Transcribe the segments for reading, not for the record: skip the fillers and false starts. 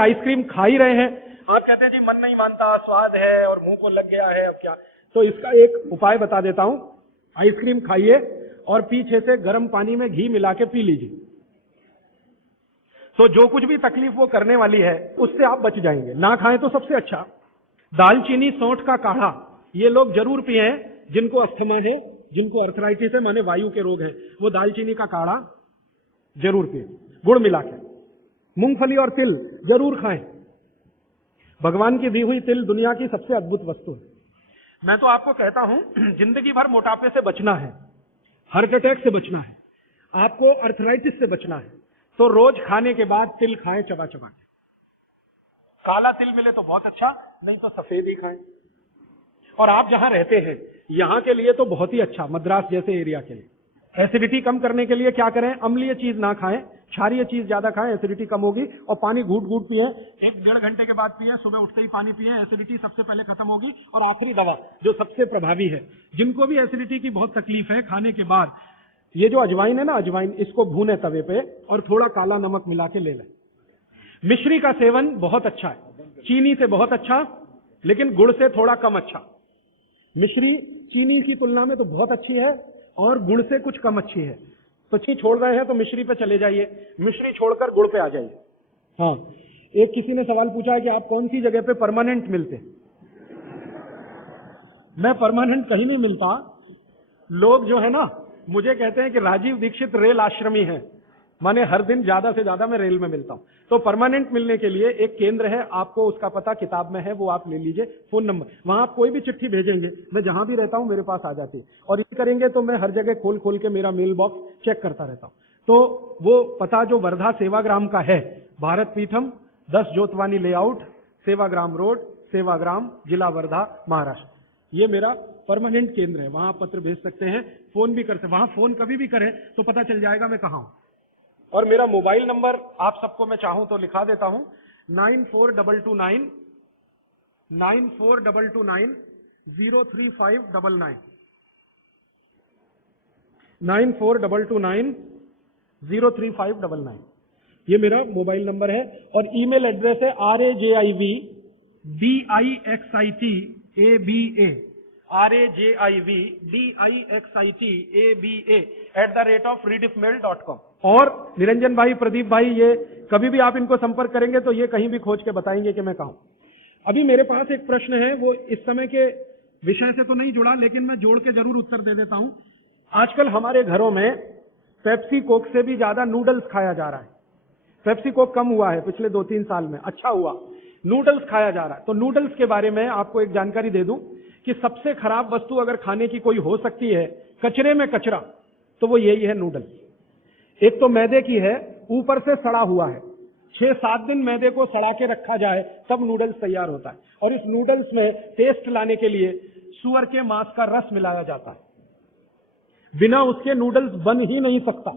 Ice cream खा ही रहे हैं, आप कहते हैं जी मन नहीं मानता, स्वाद है और मुंह को लग गया है, अब क्या। तो इसका एक उपाय बता देता हूं। आइसक्रीम खाइए और पीछे से गर्म पानी में घी मिला के पी लीजिए, तो जो कुछ भी तकलीफ वो करने वाली है उससे आप बच जाएंगे। ना खाएं तो सबसे अच्छा। दालचीनी सौंठ का काढ़ा ये लोग जरूर पिए, जिनको अस्थमा है, जिनको अर्थराइटिस है, माने वायु के रोग है, वो दालचीनी का काढ़ा जरूर पिए गुड़ मिला के। मूंगफली और तिल जरूर खाएं। भगवान की दी हुई तिल दुनिया की सबसे अद्भुत वस्तु है। मैं तो आपको कहता हूं, जिंदगी भर मोटापे से बचना है, हार्ट अटैक से बचना है, आपको अर्थराइटिस से बचना है, तो रोज खाने के बाद तिल खाएं चबा चबा के। काला तिल मिले तो बहुत अच्छा, नहीं तो सफेद ही खाएं। और आप जहां रहते हैं यहां के लिए तो बहुत ही अच्छा, मद्रास जैसे एरिया के लिए। एसिडिटी कम करने के लिए क्या करें, अम्लीय चीज ना खाएं, क्षारीय चीज ज्यादा खाएं, एसिडिटी कम होगी। और पानी घूट घूट पिए, 1-1.5 घंटे के बाद पिए, सुबह उठते ही पानी पिए, एसिडिटी सबसे पहले खत्म होगी। और आखिरी दवा जो सबसे प्रभावी है, जिनको भी एसिडिटी की बहुत तकलीफ है, खाने के बाद ये जो अजवाइन है ना, अजवाइन, इसको भूने तवे पे और थोड़ा काला नमक मिला के ले लें। मिश्री का सेवन बहुत अच्छा है, चीनी से बहुत अच्छा, लेकिन गुड़ से थोड़ा कम अच्छा। मिश्री चीनी की तुलना में तो बहुत अच्छी है और गुड़ से कुछ कम अच्छी है। तो चीनी छोड़ रहे हैं तो मिश्री पे चले जाइए, मिश्री छोड़कर गुड़ पे आ जाइए। हाँ, एक किसी ने सवाल पूछा है कि आप कौन सी जगह पे परमानेंट मिलते हैं। मैं परमानेंट कहीं नहीं मिलता। लोग जो है ना मुझे कहते हैं कि राजीव दीक्षित रेल आश्रमी है, माने हर दिन ज्यादा से ज्यादा मैं रेल में मिलता हूं। तो परमानेंट मिलने के लिए एक केंद्र है, आपको उसका पता किताब में है, वो आप ले लीजिए, फोन नंबर। वहां आप कोई भी चिट्ठी भेजेंगे, मैं जहां भी रहता हूं मेरे पास आ जाती है। और ये करेंगे तो मैं हर जगह खोल खोल के मेरा मेल बॉक्स चेक करता रहता हूं। तो वो पता जो वर्धा सेवाग्राम का है, भारत पीठम 10 जोतवानी लेआउट, सेवाग्राम रोड, सेवाग्राम, जिला वर्धा, महाराष्ट्र, ये मेरा परमानेंट केंद्र है। वहां आप पत्र भेज सकते हैं, फोन भी कर सकते हैं। वहां फोन कभी भी करें तो पता चल जाएगा मैं कहां हूं। और मेरा मोबाइल नंबर आप सबको मैं चाहूं तो लिखा देता हूं, 9422 03599 9422 03599, ये मेरा मोबाइल नंबर है। और ईमेल एड्रेस है rajivdixitaba@rediffmail.com। और निरंजन भाई, प्रदीप भाई, ये कभी भी आप इनको संपर्क करेंगे तो ये कहीं भी खोज के बताएंगे कि मैं कहां हूं। अभी मेरे पास एक प्रश्न है, वो इस समय के विषय से तो नहीं जुड़ा, लेकिन मैं जोड़ के जरूर उत्तर दे देता हूं। आजकल हमारे घरों में पेप्सी कोक से भी ज्यादा नूडल्स खाया जा रहा है। पेप्सी कोक कम हुआ है पिछले 2-3 साल में, अच्छा हुआ, नूडल्स खाया जा रहा है। तो नूडल्स के बारे में आपको एक जानकारी दे दूं कि सबसे खराब वस्तु अगर खाने की कोई हो सकती है, कचरे में कचरा, तो वो यही है नूडल्स। एक तो मैदे की है, ऊपर से सड़ा हुआ है, 6-7 दिन मैदे को सड़ा के रखा जाए तब नूडल्स तैयार होता है। और इस नूडल्स में टेस्ट लाने के लिए सुअर के मांस का रस मिलाया जाता है, बिना उसके नूडल्स बन ही नहीं सकता।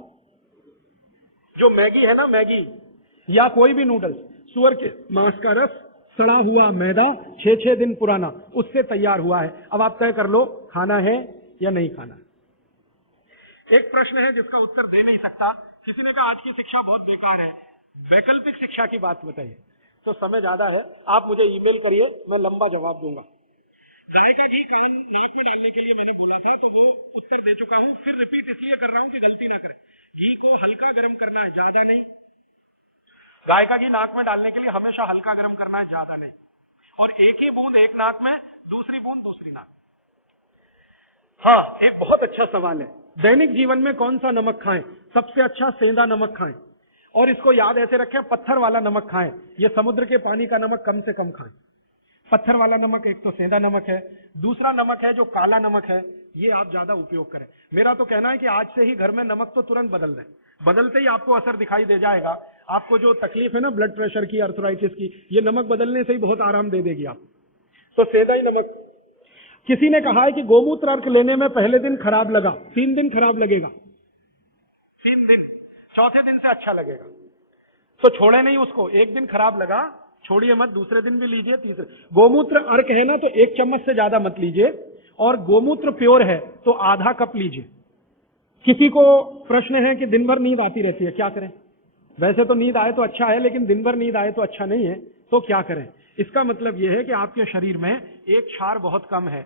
जो मैगी है ना, मैगी या कोई भी नूडल्स, सुअर के मांस का रस, सड़ा हुआ मैदा, 6-6 दिन पुराना, उससे तैयार हुआ है। अब आप तय कर लो खाना है या नहीं खाना है। एक प्रश्न है जिसका उत्तर दे नहीं सकता। किसी ने कहा आज की शिक्षा बहुत बेकार है, वैकल्पिक शिक्षा की बात बताइए। तो समय ज्यादा है, आप मुझे ईमेल करिए, मैं लंबा जवाब दूंगा। गाय का घी कान नाक में डालने के लिए मैंने बोला था, तो वो उत्तर दे चुका हूं, फिर रिपीट इसलिए कर रहा हूं कि गलती ना करें। घी को हल्का गर्म करना है, ज्यादा नहीं। गाय का घी नाक में डालने के लिए हमेशा हल्का गर्म करना है, ज्यादा नहीं। और एक ही बूंद एक नाक में, दूसरी बूंद दूसरी नाक। हाँ, एक बहुत अच्छा सवाल है, दैनिक जीवन में कौन सा नमक खाएं? सबसे अच्छा सेंधा नमक खाएं। और इसको याद ऐसे रखें, पत्थर वाला नमक खाएं। ये समुद्र के पानी का नमक कम से कम खाएं। पत्थर वाला नमक एक तो सेंधा नमक है, दूसरा नमक है जो काला नमक है, ये आप ज्यादा उपयोग करें। मेरा तो कहना है कि आज से ही घर में नमक तो तुरंत बदल दें, बदलते ही आपको असर दिखाई दे जाएगा। आपको जो तकलीफ है ना ब्लड प्रेशर की, अर्थराइटिस की, ये नमक बदलने से ही बहुत आराम दे देगी आप। तो सेंधा ही नमक। किसी ने कहा है कि गोमूत्र अर्क लेने में पहले दिन खराब लगा, 3 दिन खराब लगेगा, 3 दिन, चौथे दिन से अच्छा लगेगा। तो छोड़े नहीं उसको, एक दिन खराब लगा छोड़िए मत, दूसरे दिन भी लीजिए, तीसरे। गोमूत्र अर्क है ना तो 1 चम्मच से ज्यादा मत लीजिए, और गोमूत्र प्योर है तो आधा कप लीजिए। किसी को प्रश्न है कि दिन भर नींद आती रहती है, क्या करें? वैसे तो नींद आए तो अच्छा है, लेकिन दिन भर नींद आए तो अच्छा नहीं है, तो क्या करें? इसका मतलब यह है कि आपके शरीर में एक क्षार बहुत कम है,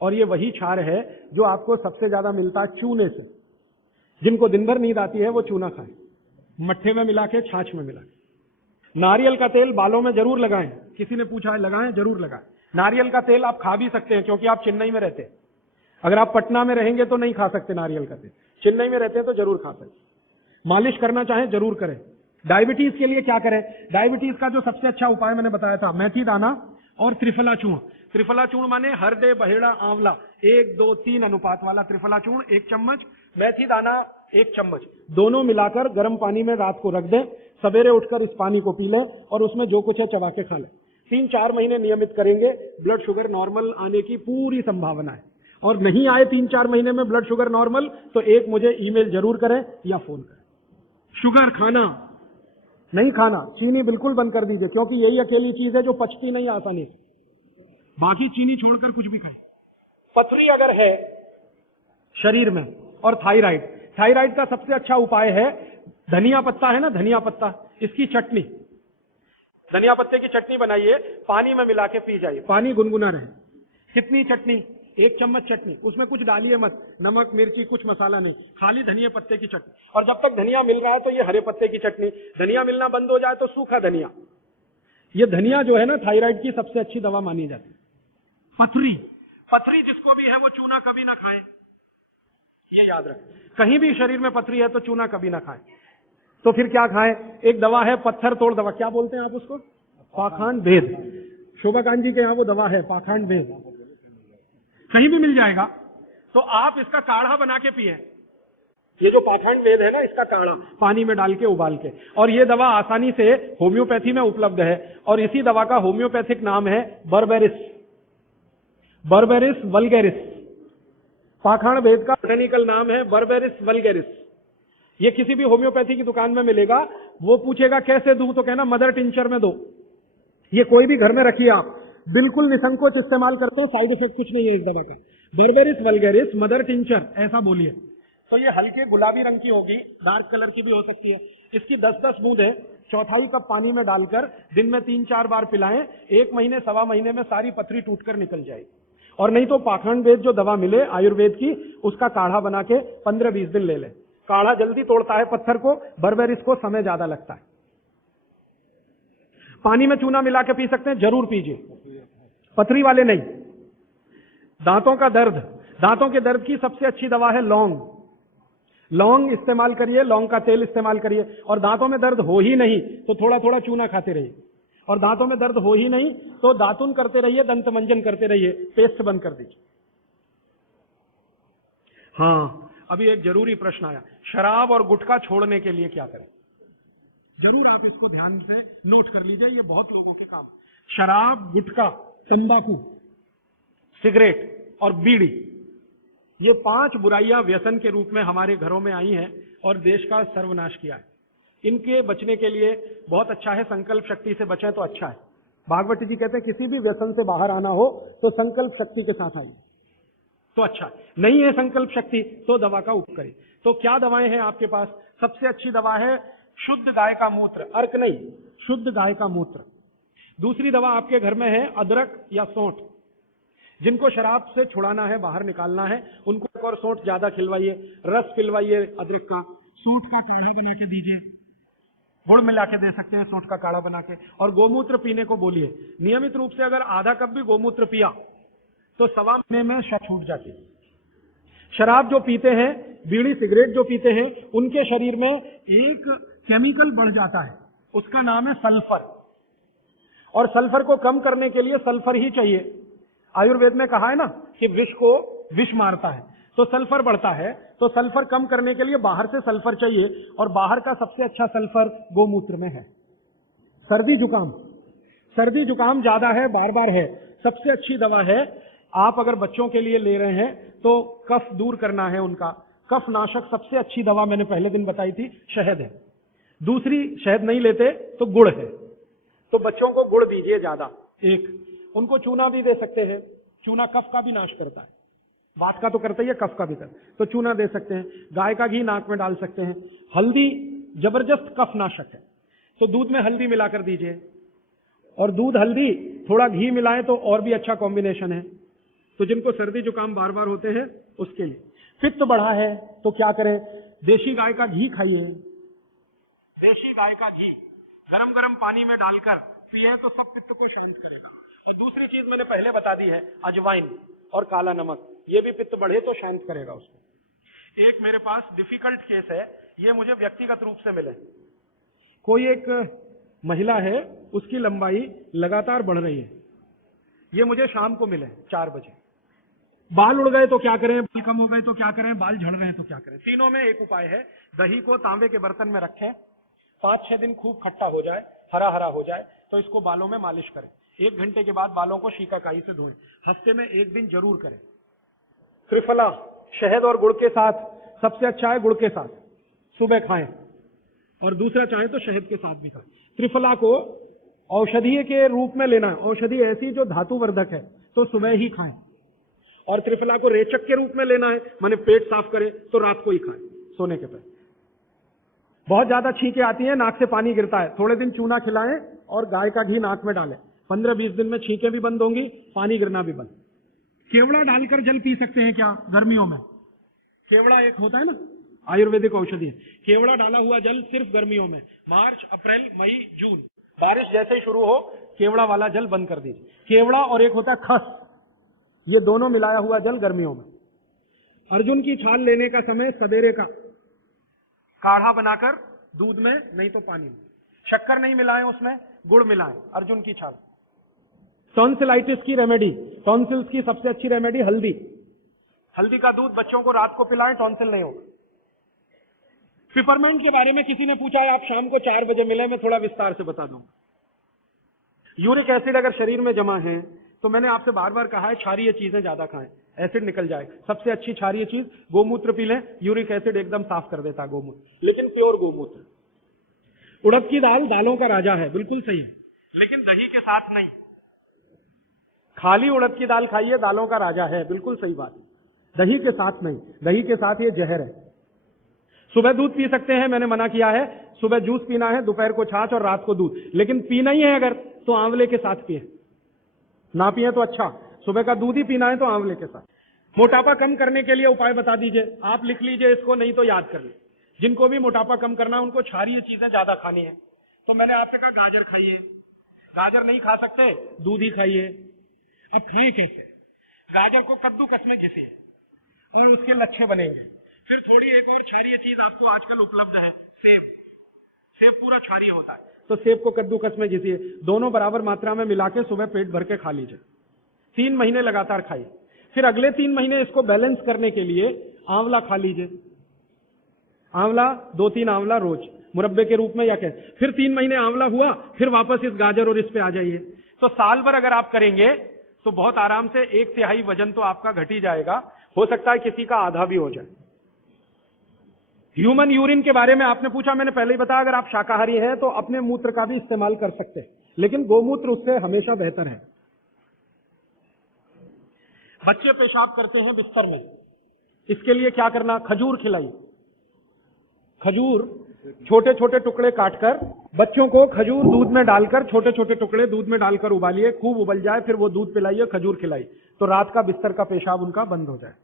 और ये वही क्षार है जो आपको सबसे ज्यादा मिलता है चूने से। जिनको दिन भर नींद आती है वो चूना खाएं, मट्ठे में मिला के, छाछ में मिला के। नारियल का तेल बालों में जरूर लगाएं। किसी ने पूछा है, लगाएं? जरूर लगाएं। नारियल का तेल आप खा भी सकते हैं, क्योंकि आप चेन्नई में रहते हैं। अगर आप पटना में रहेंगे तो नहीं खा सकते नारियल का तेल, चेन्नई में रहते हैं तो जरूर खा सकते। मालिश करना चाहें जरूर करें। डायबिटीज के लिए क्या करें? डायबिटीज का जो सबसे अच्छा उपाय मैंने बताया था, मेथी दाना और त्रिफला चूर्ण। त्रिफला चूर्ण माने हरदे, बहेड़ा, आंवला, 1, 2, 3 अनुपात वाला त्रिफला चूर्ण 1 चम्मच, मेथी दाना 1 चम्मच, दोनों मिलाकर गर्म पानी में रात को रख दें। सवेरे उठकर इस पानी को पी लें और उसमें जो कुछ है चबा के खा लें। 3-4 महीने नियमित करेंगे, ब्लड शुगर नॉर्मल आने की पूरी संभावना है। और नहीं आए 3-4 महीने में ब्लड शुगर नॉर्मल, तो एक मुझे ईमेल जरूर करें या फोन करें। शुगर खाना नहीं खाना, चीनी बिल्कुल बंद कर दीजिए, क्योंकि यही अकेली चीज है जो पचती नहीं आसानी से। बाकी चीनी छोड़कर कुछ भी खाएं। पथरी अगर है शरीर में, और थायराइड, थायराइड का सबसे अच्छा उपाय है धनिया पत्ता है ना, धनिया पत्ता, इसकी चटनी, धनिया पत्ते की चटनी बनाइए, पानी में मिला के पी जाइए, पानी गुनगुना रहे। कितनी चटनी? 1 चम्मच चटनी, उसमें कुछ डालिए मत, नमक मिर्ची कुछ मसाला नहीं, खाली धनिया पत्ते की चटनी। और जब तक धनिया मिल रहा है तो ये हरे पत्ते की चटनी, धनिया मिलना बंद हो जाए तो सूखा धनिया। ये धनिया जो है ना, थायराइड की सबसे अच्छी दवा मानी जाती है। पथरी, पथरी जिसको भी है वो चूना कभी ना खाएं, ये याद रखें। कहीं भी शरीर में पथरी है तो चूना कभी ना खाएं। तो फिर क्या खाएं? एक दवा है पत्थर तोड़ दवा, क्या बोलते हैं आप उसको? पाखंड भेद। शोभाकांत जी के यहाँ वो दवा है पाखंड भेद, कहीं भी मिल जाएगा। तो आप इसका काढ़ा बना के पिए। ये जो पाखंड वेद है ना, इसका काढ़ा पानी में डाल के उबाल के, और ये दवा आसानी से होम्योपैथी में उपलब्ध है। और इसी दवा का होम्योपैथिक नाम है बर्बेरिस, बर्बेरिस वल्गेरिस। पाखंड वेद का बोटेनिकल नाम है बर्बेरिस वल्गेरिस। ये किसी भी होम्योपैथी की दुकान में मिलेगा। वो पूछेगा कैसे दूं, तो कहना मदर टिंचर में दो। ये कोई भी घर में रखिए आप, बिल्कुल निसंकोच इस्तेमाल करते हैं, साइड इफेक्ट कुछ नहीं है इस दवा का। बर्बेरिस वल्गेरिस मदर टिंचर ऐसा बोलिए। तो ये हल्के गुलाबी रंग की होगी, डार्क कलर की भी हो सकती है। इसकी 10-10 बूंदें 1/4 कप पानी में डालकर दिन में 3-4 बार पिलाएं। 1 महीने 1.25 महीने में सारी पथरी टूटकर निकल जाएगी। और नहीं तो पाखंड वेद जो दवा मिले आयुर्वेद की, उसका काढ़ा बना के 15-20 दिन ले लें। काढ़ा जल्दी तोड़ता है पत्थर को, बर्बेरिस को समय ज्यादा लगता है। पानी में चूना मिला के पी सकते हैं, जरूर पीजिए, पथरी वाले नहीं। दांतों का दर्द, दांतों के दर्द की सबसे अच्छी दवा है लौंग। लौंग इस्तेमाल करिए, लौंग का तेल इस्तेमाल करिए। और दांतों में दर्द हो ही नहीं तो थोड़ा थोड़ा चूना खाते रहिए। और दांतों में दर्द हो ही नहीं तो दातुन करते रहिए, दंत मंजन करते रहिए, पेस्ट बंद कर दीजिए। हाँ, अभी एक जरूरी प्रश्न आया, शराब और गुटखा छोड़ने के लिए क्या करें? जरूर आप इसको ध्यान से नोट कर लीजिए, ये बहुत लोगों के काम। शराब, गुटखा, तंबाकू, सिगरेट और बीड़ी, ये 5 बुराइयां व्यसन के रूप में हमारे घरों में आई हैं और देश का सर्वनाश किया है। इनके बचने के लिए बहुत अच्छा है, संकल्प शक्ति से बचें तो अच्छा है। भागवत जी कहते हैं किसी भी व्यसन से बाहर आना हो तो संकल्प शक्ति के साथ आइए तो अच्छा है। नहीं है संकल्प शक्ति तो दवा का उपयोग करिए। तो क्या दवाएं हैं आपके पास? सबसे अच्छी दवा है शुद्ध गाय का मूत्र, अर्क नहीं, शुद्ध गाय का मूत्र। दूसरी दवा आपके घर में है अदरक या सौंठ। जिनको शराब से छुड़ाना है, बाहर निकालना है, उनको एक और सौंठ ज्यादा खिलवाइए, रस पिलवाइए अदरक का, सौंठ का काढ़ा बना के दीजिए, गुड़ मिला के दे सकते हैं सौंठ का काढ़ा बना के। और गोमूत्र पीने को बोलिए। नियमित रूप से अगर आधा कप भी गोमूत्र पिया तो 1.25 महीने में छूट जाती है। शराब जो पीते हैं, बीड़ी सिगरेट जो पीते हैं, उनके शरीर में एक केमिकल बढ़ जाता है, उसका नाम है सल्फर। और सल्फर को कम करने के लिए सल्फर ही चाहिए। आयुर्वेद में कहा है ना कि विष को विष मारता है, तो सल्फर बढ़ता है। तो सल्फर कम करने के लिए बाहर से सल्फर चाहिए, और बाहर का सबसे अच्छा सल्फर गोमूत्र में है। सर्दी जुकाम, सर्दी जुकाम ज्यादा है, बार बार है, सबसे अच्छी दवा है। आप अगर बच्चों के लिए ले रहे हैं तो कफ दूर करना है उनका, कफ नाशक सबसे अच्छी दवा मैंने पहले दिन बताई थी, शहद है। दूसरी शहद नहीं लेते तो गुड़ है, तो बच्चों को गुड़ दीजिए ज्यादा। एक उनको चूना भी दे सकते हैं, चूना कफ का भी नाश करता है, वात का तो करता ही है, कफ का भी करता है, तो चूना दे सकते हैं। गाय का घी नाक में डाल सकते हैं। हल्दी जबरदस्त कफनाशक है। तो दूध में हल्दी मिलाकर दीजिए, और दूध हल्दी थोड़ा घी मिलाएं तो और भी अच्छा कॉम्बिनेशन है। तो जिनको सर्दी जुकाम बार बार होते हैं उसके लिए। पित्त बढ़ा है तो क्या करें? देशी गाय का घी खाइए। देशी गाय का घी गरम गरम पानी में डालकर पिए तो सब पित्त को शांत करेगा। और दूसरी चीज मैंने पहले बता दी है, अजवाइन और काला नमक, ये भी पित्त बढ़े तो शांत करेगा उसको। एक मेरे पास डिफिकल्ट केस है, ये मुझे व्यक्तिगत रूप से मिले। कोई एक महिला है, उसकी लंबाई लगातार बढ़ रही है, ये मुझे शाम को मिले 4 बजे। बाल उड़ गए तो क्या करें, बाल कम हो गए तो क्या करें, बाल झड़ रहे हैं तो क्या करें? तीनों में एक उपाय है, दही को तांबे के बर्तन में रखें, 5-6 दिन खूब खट्टा हो जाए, हरा हरा हो जाए तो इसको बालों में मालिश करें। 1 घंटे के बाद बालों को शिकाकाई से धोएं। हफ्ते में 1 दिन जरूर करें। त्रिफला शहद और गुड़ के साथ, सबसे अच्छा है गुड़ के साथ, सुबह खाएं, और दूसरा चाहें तो शहद के साथ भी खाएं। त्रिफला को औषधीय के रूप में लेना है, औषधि ऐसी जो धातुवर्धक है तो सुबह ही खाएं। और त्रिफला को रेचक के रूप में लेना है, माने पेट साफ करे तो रात को ही खाएं सोने के पहले। बहुत ज्यादा छींकें आती हैं, नाक से पानी गिरता है, थोड़े दिन चूना खिलाएं और गाय का घी नाक में डालें। 15-20 दिन में छींकें भी बंद होंगी, पानी गिरना भी बंद। केवड़ा डालकर जल पी सकते हैं क्या गर्मियों में? केवड़ा एक होता है ना, आयुर्वेदिक औषधि है। केवड़ा डाला हुआ जल सिर्फ गर्मियों में, मार्च, अप्रैल, मई, जून, बारिश जैसे ही शुरू हो केवड़ा वाला जल बंद कर दीजिए। केवड़ा और एक होता है खस, ये दोनों मिलाया हुआ जल गर्मियों में। अर्जुन की छाल लेने का समय सवेरे का, काढ़ा बनाकर दूध में, नहीं तो पानी में, शक्कर नहीं मिलाएं उसमें, गुड़ मिलाएं, अर्जुन की छाल। टॉन्सिलाइटिस की रेमेडी, टॉन्सिल्स की सबसे अच्छी रेमेडी हल्दी। हल्दी का दूध बच्चों को रात को पिलाएं, टॉन्सिल नहीं होगा। पिपरमेंट के बारे में किसी ने पूछा है, आप शाम को 4 बजे मिले, मैं थोड़ा विस्तार से बता दूंगा। यूरिक एसिड अगर शरीर में जमा है तो मैंने आपसे बार बार कहा है क्षारीय चीजें ज्यादा खाएं, एसिड निकल जाए। सबसे अच्छी क्षारीय चीज गोमूत्र पी लें, यूरिक एसिड एकदम साफ कर देता है गोमूत्र, लेकिन प्योर गोमूत्र। उड़द की दाल दालों का राजा है, बिल्कुल सही है, लेकिन दही के साथ नहीं। खाली उड़द की दाल खाइए, दालों का राजा है, बिल्कुल सही बात, दही के साथ नहीं, दही के साथ ये जहर है। सुबह दूध पी सकते हैं, मैंने मना किया है, सुबह जूस पीना है, दोपहर को छाछ और रात को दूध, लेकिन पीना ही है अगर तो आंवले के साथ पिए, ना पिए तो अच्छा, सुबह का दूध ही पीना है तो आंवले के साथ। मोटापा कम करने के लिए उपाय बता दीजिए, आप लिख लीजिए इसको, नहीं तो याद कर लीजिए। जिनको भी मोटापा कम करना है उनको क्षारीय चीजें ज्यादा खानी है। तो मैंने आपसे कहा गाजर खाइए, गाजर नहीं खा सकते दूध ही खाइए। अब खाएं कैसे? गाजर को कद्दूकस में घिसिए और उसके लच्छे बनेंगे। फिर थोड़ी एक और क्षारीय चीज आपको आजकल उपलब्ध है, सेब। सेब पूरा क्षारीय होता है, तो सेब को कद्दूकस में घिसिए, दोनों बराबर मात्रा में मिला के सुबह पेट भर के खा लीजिए। 3 महीने लगातार खाइए। फिर अगले 3 महीने इसको बैलेंस करने के लिए आंवला खा लीजिए, आंवला 2-3 आंवला रोज मुरब्बे के रूप में या कैसे। फिर 3 महीने आंवला हुआ, फिर वापस इस गाजर और इस पे आ जाइए। तो साल भर अगर आप करेंगे तो बहुत आराम से 1/3 वजन तो आपका घट ही जाएगा, हो सकता है किसी का आधा भी हो जाए। ह्यूमन यूरिन के बारे में आपने पूछा, मैंने पहले ही बताया, अगर आप शाकाहारी हैं तो अपने मूत्र का भी इस्तेमाल कर सकते हैं, लेकिन गोमूत्र उससे हमेशा बेहतर है। बच्चे पेशाब करते हैं बिस्तर में, इसके लिए क्या करना? खजूर खिलाइए। खजूर छोटे छोटे टुकड़े काटकर बच्चों को खजूर दूध में डालकर, छोटे छोटे टुकड़े दूध में डालकर उबालिए, खूब उबल जाए, फिर वो दूध पिलाइए, खजूर खिलाइए, तो रात का बिस्तर का पेशाब उनका बंद हो जाए।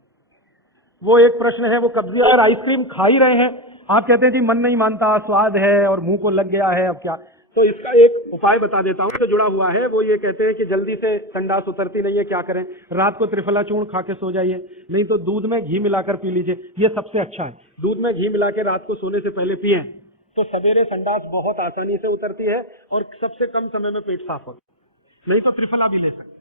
वो एक प्रश्न है, वो कब्जियत। अगर आइसक्रीम खा ही रहे हैं, आप कहते हैं जी मन नहीं मानता, स्वाद है और मुंह को लग गया है, अब क्या? तो इसका एक उपाय बता देता हूं, तो जुड़ा हुआ है। वो ये कहते हैं कि जल्दी से संडास उतरती नहीं है, क्या करें? रात को त्रिफला चूर्ण खा के सो जाइए, नहीं तो दूध में घी मिलाकर पी लीजिए, ये सबसे अच्छा है। दूध में घी मिला के रात को सोने से पहले पिए तो सवेरे संडास बहुत आसानी से उतरती है और सबसे कम समय में पेट साफ होता है। नहीं तो त्रिफला भी ले सकते।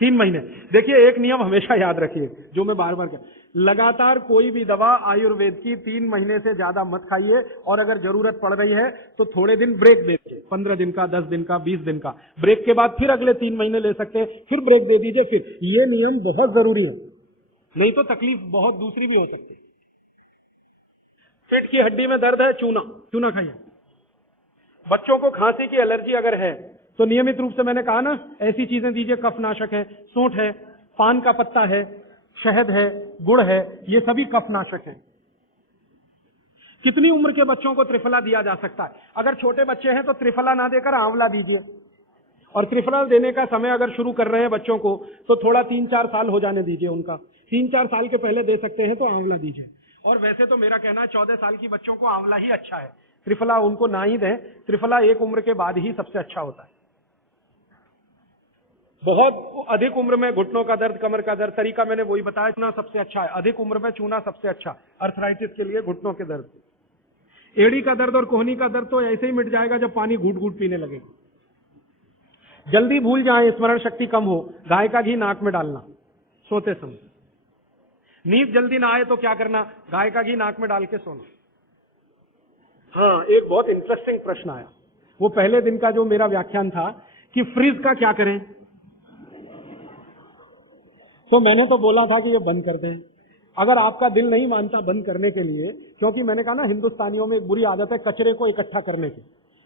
3 महीने। देखिए एक नियम हमेशा याद रखिए, जो मैं बार बार कह, लगातार कोई भी दवा आयुर्वेद की 3 महीने से ज्यादा मत खाइए, और अगर जरूरत पड़ रही है तो थोड़े दिन ब्रेक दे दीजिए, 15 दिन का, 10 दिन का, 20 दिन का ब्रेक के बाद फिर अगले 3 महीने ले सकते हैं, फिर ब्रेक दे दीजिए। फिर ये नियम बहुत जरूरी है, नहीं तो तकलीफ बहुत दूसरी भी हो सकती है। पेट की हड्डी में दर्द है, चूना खाइए। बच्चों को खांसी की एलर्जी अगर है तो नियमित रूप से, मैंने कहा ना, ऐसी चीजें दीजिए, कफनाशक है, सोंठ है, पान का पत्ता है, शहद है, गुड़ है, ये सभी कफनाशक है। कितनी उम्र के बच्चों को त्रिफला दिया जा सकता है? अगर छोटे बच्चे हैं तो त्रिफला ना देकर आंवला दीजिए, और त्रिफला देने का समय अगर शुरू कर रहे हैं बच्चों को तो थोड़ा 3-4 साल हो जाने दीजिए उनका, 3-4 साल के पहले दे सकते हैं तो आंवला दीजिए। और वैसे तो मेरा कहना है 14 साल की बच्चों को आंवला ही अच्छा है, त्रिफला उनको ना ही दें। त्रिफला एक उम्र के बाद ही सबसे अच्छा होता है। बहुत अधिक उम्र में घुटनों का दर्द, कमर का दर्द, तरीका मैंने वही बताया, चूना सबसे अच्छा है। अधिक उम्र में चूना सबसे अच्छा, अर्थराइटिस के लिए, घुटनों के दर्द। एड़ी का दर्द और कोहनी का दर्द तो ऐसे ही मिट जाएगा जब पानी घूट घूट पीने लगेगा। जल्दी भूल जाए, स्मरण शक्ति कम हो, गाय का घी नाक में डालना सोते समय। नींद जल्दी ना आए तो क्या करना? गाय का घी नाक में डाल के सोना। हाँ, एक बहुत इंटरेस्टिंग प्रश्न आया, वो पहले दिन का जो मेरा व्याख्यान था कि फ्रिज का क्या करें, तो मैंने तो बोला था कि ये बंद कर दें। अगर आपका दिल नहीं मानता बंद करने के लिए, क्योंकि मैंने कहा ना हिंदुस्तानियों में एक बुरी आदत है कचरे को इकट्ठा करने की।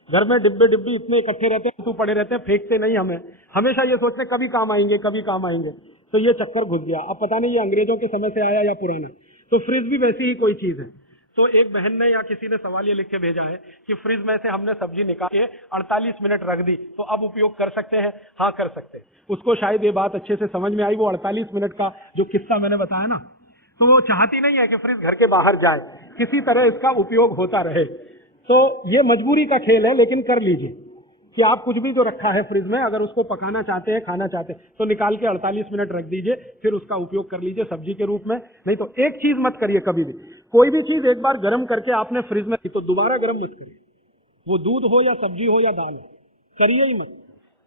घर में डिब्बे डिब्बी इतने इकट्ठे रहते हैं, तू पड़े रहते हैं, फेंकते नहीं हमें, हमेशा ये सोचते कभी काम आएंगे कभी काम आएंगे। तो ये चक्कर घुस गया। अब पता नहीं ये अंग्रेजों के समय से आया या पुराना। तो फ्रिज भी वैसी ही कोई चीज है। तो एक बहन ने या किसी ने सवाल ये लिख के भेजा है कि फ्रिज में से हमने सब्जी निकाल के 48 मिनट रख दी, तो अब उपयोग कर सकते हैं? हाँ, कर सकते हैं। उसको शायद ये बात अच्छे से समझ में आई। वो 48 मिनट का जो किस्सा मैंने बताया ना, तो वो चाहती नहीं है कि फ्रिज घर के बाहर जाए, किसी तरह इसका उपयोग होता रहे। तो ये मजबूरी का खेल है, लेकिन कर लीजिए कि आप कुछ भी जो रखा है फ्रिज में, अगर उसको पकाना चाहते हैं, खाना चाहते हैं, तो निकाल के 48 मिनट रख दीजिए, फिर उसका उपयोग कर लीजिए सब्जी के रूप में। नहीं तो एक चीज मत करिए कभी भी, कोई भी चीज एक बार गर्म करके आपने फ्रिज में तो दोबारा गर्म मत करिए। वो दूध हो या सब्जी हो या दाल हो, करिए ही मत।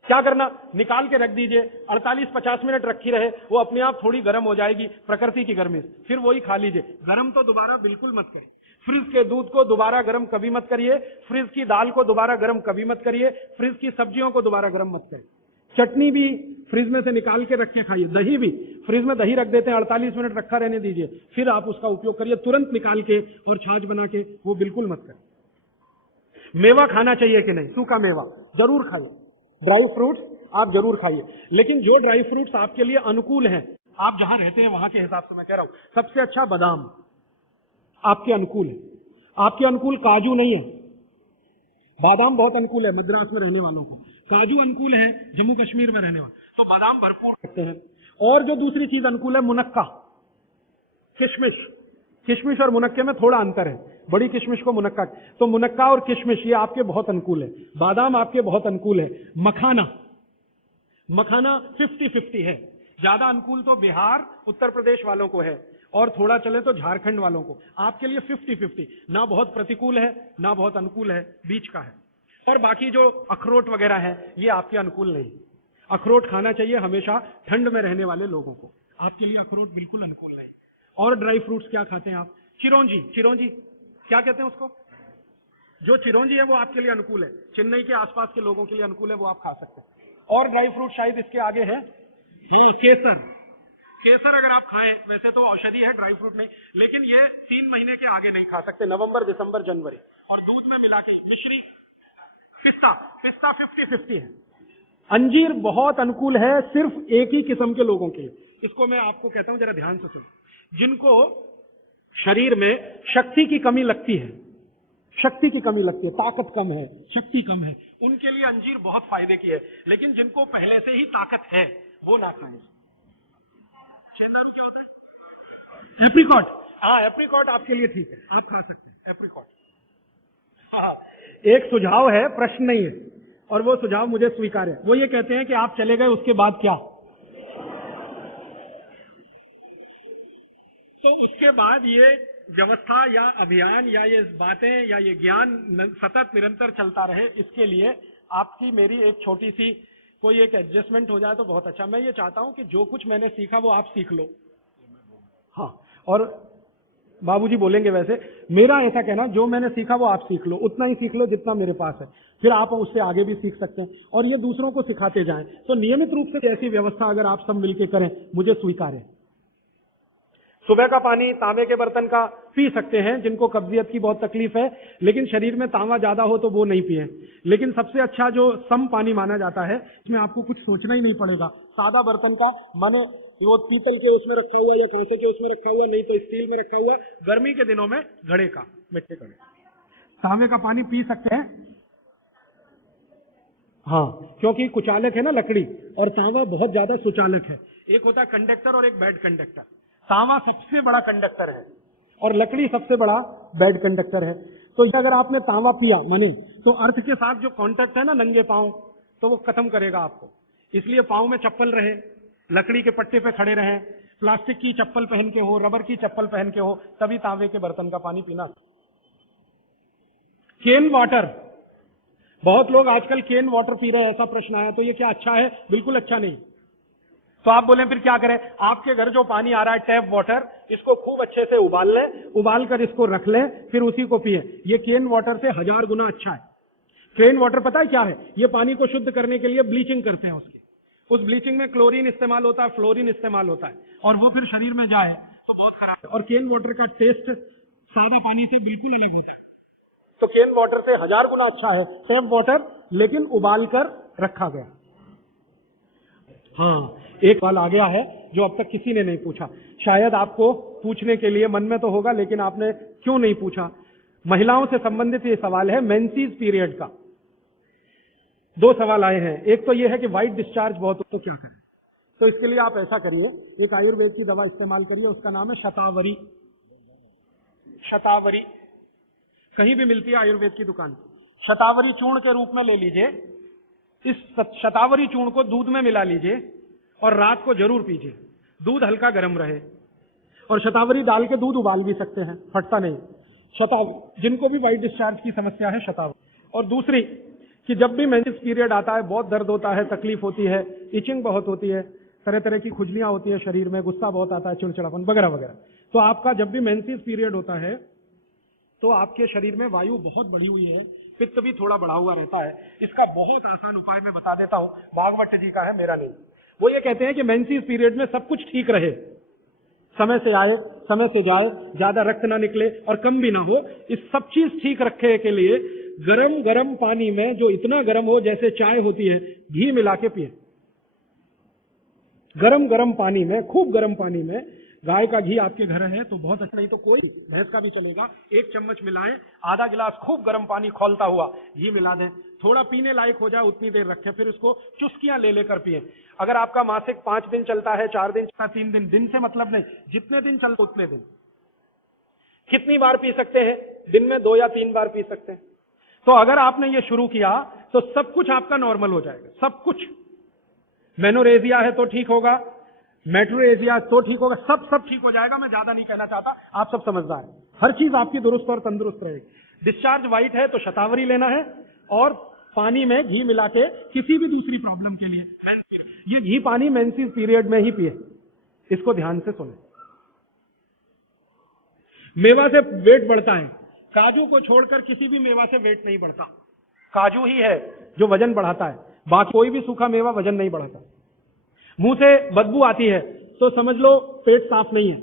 क्या करना? निकाल के रख दीजिए, 48-50 मिनट रखी रहे, वो अपने आप थोड़ी गर्म हो जाएगी प्रकृति की गर्मी से, फिर वही खा लीजिए। गर्म तो दोबारा बिल्कुल मत करिए। फ्रिज के दूध को दोबारा गर्म कभी मत करिए, फ्रिज की दाल को दोबारा गर्म कभी मत करिए, फ्रिज की सब्जियों को दोबारा गर्म मत करिए। चटनी भी फ्रिज में से निकाल के रख के खाइए, दही भी फ्रिज में दही रख देते हैं, 48 मिनट रखा रहने दीजिए, फिर आप उसका उपयोग करिए, तुरंत निकाल के और छाछ बना के, वो बिल्कुल मत करिए। मेवा खाना चाहिए कि नहीं? सूखा मेवा जरूर खाइए, ड्राई फ्रूट्स आप जरूर खाइए, लेकिन जो ड्राई फ्रूट्स आपके लिए अनुकूल हैं, आप जहां रहते हैं वहां के हिसाब से मैं कह रहा हूं, सबसे अच्छा बादाम आपके अनुकूल है। आपके अनुकूल काजू नहीं है, बादाम बहुत अनुकूल है मद्रास में रहने वालों को, काजू अनुकूल है जम्मू कश्मीर में रहने वाले, तो बादाम भरपूर रखते हैं। और जो दूसरी चीज अनुकूल है, मुनक्का, किशमिश। किशमिश और मुनक्के में थोड़ा अंतर है, बड़ी किशमिश को मुनक्का, तो मुनक्का और किशमिश ये आपके बहुत अनुकूल है। बादाम आपके बहुत अनुकूल है। मखाना, मखाना 50-50 है, ज्यादा अनुकूल तो बिहार उत्तर प्रदेश वालों को है, और थोड़ा चले तो झारखंड वालों को। आपके लिए 50-50, ना बहुत प्रतिकूल है ना बहुत अनुकूल है, बीच का है। और बाकी जो अखरोट वगैरह है ये आपके अनुकूल नहीं। अखरोट खाना चाहिए हमेशा ठंड में रहने वाले लोगों को, आपके लिए अखरोट बिल्कुल अनुकूल नहीं। और ड्राई फ्रूट्स क्या खाते हैं आप? चिरौंजी, चिरौंजी क्या कहते हैं उसको? जो चिरौंजी है वो आपके लिए अनुकूल है, चेन्नई के आसपास के लोगों के लिए अनुकूल है, वो आप खा सकते हैं। और ड्राई फ्रूट शायद इसके आगे है केसर। केसर अगर आप खाएं, वैसे तो औषधि है, ड्राई फ्रूट नहीं, लेकिन ये 3 महीने के आगे नहीं खा सकते, नवंबर, दिसंबर, जनवरी। और दूध में मिला के मिश्री। पिस्ता, पिस्ता 50-50 है। अंजीर बहुत अनुकूल है सिर्फ एक ही किस्म के लोगों के लिए। इसको मैं आपको कहता हूं, जरा ध्यान से सुनो। जिनको शरीर में शक्ति की कमी लगती है, शक्ति की कमी लगती है, ताकत कम है, शक्ति कम है, उनके लिए अंजीर बहुत फायदे की है। लेकिन जिनको पहले से ही ताकत है वो ना खाएं। एप्रिकॉट, हाँ एप्रिकॉट आपके लिए ठीक है, आप खा सकते हैं एप्रिकॉट। हाँ, एक सुझाव है, प्रश्न नहीं है, और वो सुझाव मुझे स्वीकार है। वो ये कहते हैं कि आप चले गए उसके बाद क्या? तो उसके बाद ये व्यवस्था या अभियान या ये बातें या ये ज्ञान सतत निरंतर चलता रहे, इसके लिए आपकी मेरी एक छोटी सी कोई एक एडजस्टमेंट हो जाए तो बहुत अच्छा। मैं ये चाहता हूं कि जो कुछ मैंने सीखा वो आप सीख लो। हाँ, और बाबूजी बोलेंगे वैसे, मेरा ऐसा कहना, जो मैंने सीखा वो आप सीख लो, उतना ही सीख लो जितना मेरे पास है, फिर आप उससे आगे भी सीख सकते हैं, और ये दूसरों को सिखाते जाएं। तो नियमित रूप से ऐसी व्यवस्था अगर आप सब मिलकर करें, मुझे स्वीकार है। सुबह का पानी तांबे के बर्तन का पी सकते हैं जिनको कब्जियत की बहुत तकलीफ है, लेकिन शरीर में तांबा ज्यादा हो तो वो नहीं पिए। लेकिन सबसे अच्छा जो सम पानी माना जाता है, इसमें आपको कुछ सोचना ही नहीं पड़ेगा, सादा बर्तन का, माने वो पीतल के उसमें रखा हुआ या कांसे के उसमें रखा हुआ, नहीं तो स्टील में रखा हुआ, गर्मी के दिनों में घड़े का, मिट्टी का। तांबे का पानी पी सकते हैं, हाँ, क्योंकि कुचालक है ना लकड़ी, और तांबा बहुत ज्यादा सुचालक है। एक होता है कंडक्टर और एक बैड कंडक्टर। तांबा सबसे बड़ा कंडक्टर है और लकड़ी सबसे बड़ा बैड कंडक्टर है। तो अगर आपने तांबा पिया माने, तो अर्थ के साथ जो कांटेक्ट है ना नंगे पांव, तो वो खत्म करेगा आपको। इसलिए पांव में चप्पल रहे, लकड़ी के पट्टे पे खड़े रहें, प्लास्टिक की चप्पल पहन के हो, रबर की चप्पल पहन के हो, तभी तांबे के बर्तन का पानी पीना। केन वाटर, बहुत लोग आजकल केन वाटर पी रहे हैं, ऐसा प्रश्न आया। तो ये क्या अच्छा है? बिल्कुल अच्छा नहीं। तो आप बोले फिर क्या करें? आपके घर जो पानी आ रहा है टैप वाटर, इसको खूब अच्छे से उबाल लें, उबाल कर इसको रख लें, फिर उसी को पिए। ये केन वाटर से 1000 गुना अच्छा है। केन वाटर पता है क्या है? ये पानी को शुद्ध करने के लिए ब्लीचिंग करते हैं उसकी। उस ब्लीचिंग में क्लोरीन इस्तेमाल होता है, फ्लोरीन इस्तेमाल होता है, और वो फिर शरीर में जाए तो बहुत खराब है। और केन वाटर का टेस्ट सादा पानी से बिल्कुल अलग होता है। तो केन वाटर से 1000 गुना अच्छा है टैप वाटर, लेकिन उबाल कर रखा गया। हाँ, एक सवाल आ गया है जो अब तक किसी ने नहीं पूछा, शायद आपको पूछने के लिए मन में तो होगा, लेकिन आपने क्यों नहीं पूछा। महिलाओं से संबंधित ये सवाल है, मेंसेस पीरियड का। 2 सवाल आए हैं। एक तो ये है कि व्हाइट डिस्चार्ज बहुत हो तो क्या करें। तो इसके लिए आप ऐसा करिए, एक आयुर्वेद की दवा इस्तेमाल करिए, उसका नाम है शतावरी। शतावरी कहीं भी मिलती है आयुर्वेद की दुकान। शतावरी चूर्ण के रूप में ले लीजिए। इस शतावरी चूर्ण को दूध में मिला लीजिए और रात को जरूर पीजिए। दूध हल्का गर्म रहे, और शतावरी डाल के दूध उबाल भी सकते हैं, फटता नहीं। शतावरी, जिनको भी व्हाइट डिस्चार्ज की समस्या है, शतावरी। और दूसरी कि जब भी मेंसेस पीरियड आता है, बहुत दर्द होता है, तकलीफ होती है, इचिंग बहुत होती है, तरह तरह की खुजलियां होती है शरीर में, गुस्सा बहुत आता है, चिड़चिड़ापन वगैरह वगैरह। तो आपका जब भी मेंसेस पीरियड होता है तो आपके शरीर में वायु बहुत बढ़ी हुई है, पित्त भी थोड़ा बढ़ा हुआ रहता है। इसका बहुत आसान उपाय मैं बता देता हूं, भागवत जी का है, मेरा नहीं। वो ये कहते हैं कि मेंसेस पीरियड में सब कुछ ठीक रहे, समय से आए समय से जाए, ज्यादा रक्त ना निकले और कम भी ना हो, इस सब चीज ठीक रखने के लिए गरम गरम पानी में, जो इतना गरम हो जैसे चाय होती है, घी मिला के पिए। गरम गरम पानी में, खूब गरम पानी में, गाय का घी आपके घर है तो बहुत अच्छा, नहीं तो कोई भैंस का भी चलेगा, 1 चम्मच मिलाएं, आधा गिलास खूब गर्म पानी खौलता हुआ घी मिला दें, थोड़ा पीने लायक हो जाए उतनी देर रखें, फिर उसको चुस्कियां ले लेकर पिए। अगर आपका मासिक 5 दिन चलता है, 4 दिन चलता, 3 दिन, दिन से मतलब नहीं, जितने दिन चलता उतने दिन। कितनी बार पी सकते हैं? दिन में 2 या 3 बार पी सकते हैं। तो अगर आपने ये शुरू किया तो सब कुछ आपका नॉर्मल हो जाएगा, सब कुछ। मेनोरेजिया है तो ठीक होगा, मेट्रोरेजिया तो ठीक होगा, सब ठीक हो जाएगा। मैं ज्यादा नहीं कहना चाहता, आप सब समझदार हैं। हर चीज आपकी दुरुस्त और तंदुरुस्त रहेगी। डिस्चार्ज व्हाइट है तो शतावरी लेना है, और पानी में घी मिला के किसी भी दूसरी प्रॉब्लम के लिए, ये घी पानी मेंसेस पीरियड में ही पिए, इसको ध्यान से सुने। मेवा से वेट बढ़ता है, काजू को छोड़कर किसी भी मेवा से वेट नहीं बढ़ता। काजू ही है जो वजन बढ़ाता है, बाकी कोई भी सूखा मेवा वजन नहीं बढ़ाता। मुंह से बदबू आती है तो समझ लो पेट साफ नहीं है,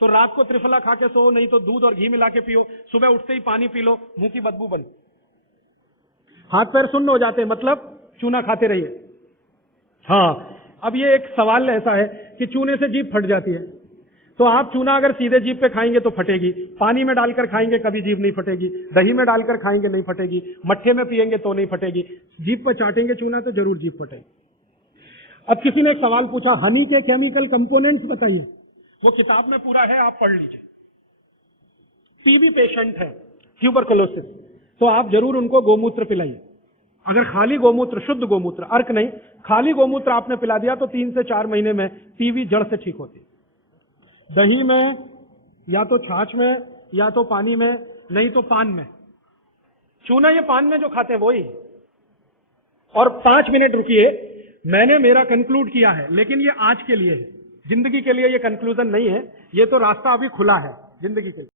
तो रात को त्रिफला खा के सो, नहीं तो दूध और घी मिला के पियो, सुबह उठते ही पानी पी लो, मुंह की बदबू बंद। हाथ पैर सुन्न हो जाते हैं, मतलब चूना खाते रहिए। हाँ, अब ये एक सवाल ऐसा है कि चूने से जीभ फट जाती है, तो आप चूना अगर सीधे जीभ पे खाएंगे तो फटेगी, पानी में डालकर खाएंगे कभी जीभ नहीं फटेगी, दही में डालकर खाएंगे नहीं फटेगी, मट्ठे में पिएंगे तो नहीं फटेगी, जीभ पर चाटेंगे चूना तो जरूर जीभ फटेगी। अब किसी ने एक सवाल पूछा, हनी के केमिकल कंपोनेंट्स बताइए। वो किताब में पूरा है, आप पढ़ लीजिए। टीबी पेशेंट है, ट्यूबरकुलोसिस, तो आप जरूर उनको गोमूत्र पिलाइए। अगर खाली गोमूत्र, शुद्ध गोमूत्र, अर्क नहीं, खाली गोमूत्र आपने पिला दिया तो 3 से 4 महीने में टीबी जड़ से ठीक होती है। दही में, या तो छाछ में, या तो पानी में, नहीं तो पान में। चूना ये पान में जो खाते हैं वही। और 5 मिनट रुकिए, मैंने मेरा कंक्लूड किया है, लेकिन ये आज के लिए है, जिंदगी के लिए ये कंक्लूजन नहीं है, ये तो रास्ता अभी खुला है जिंदगी के लिए।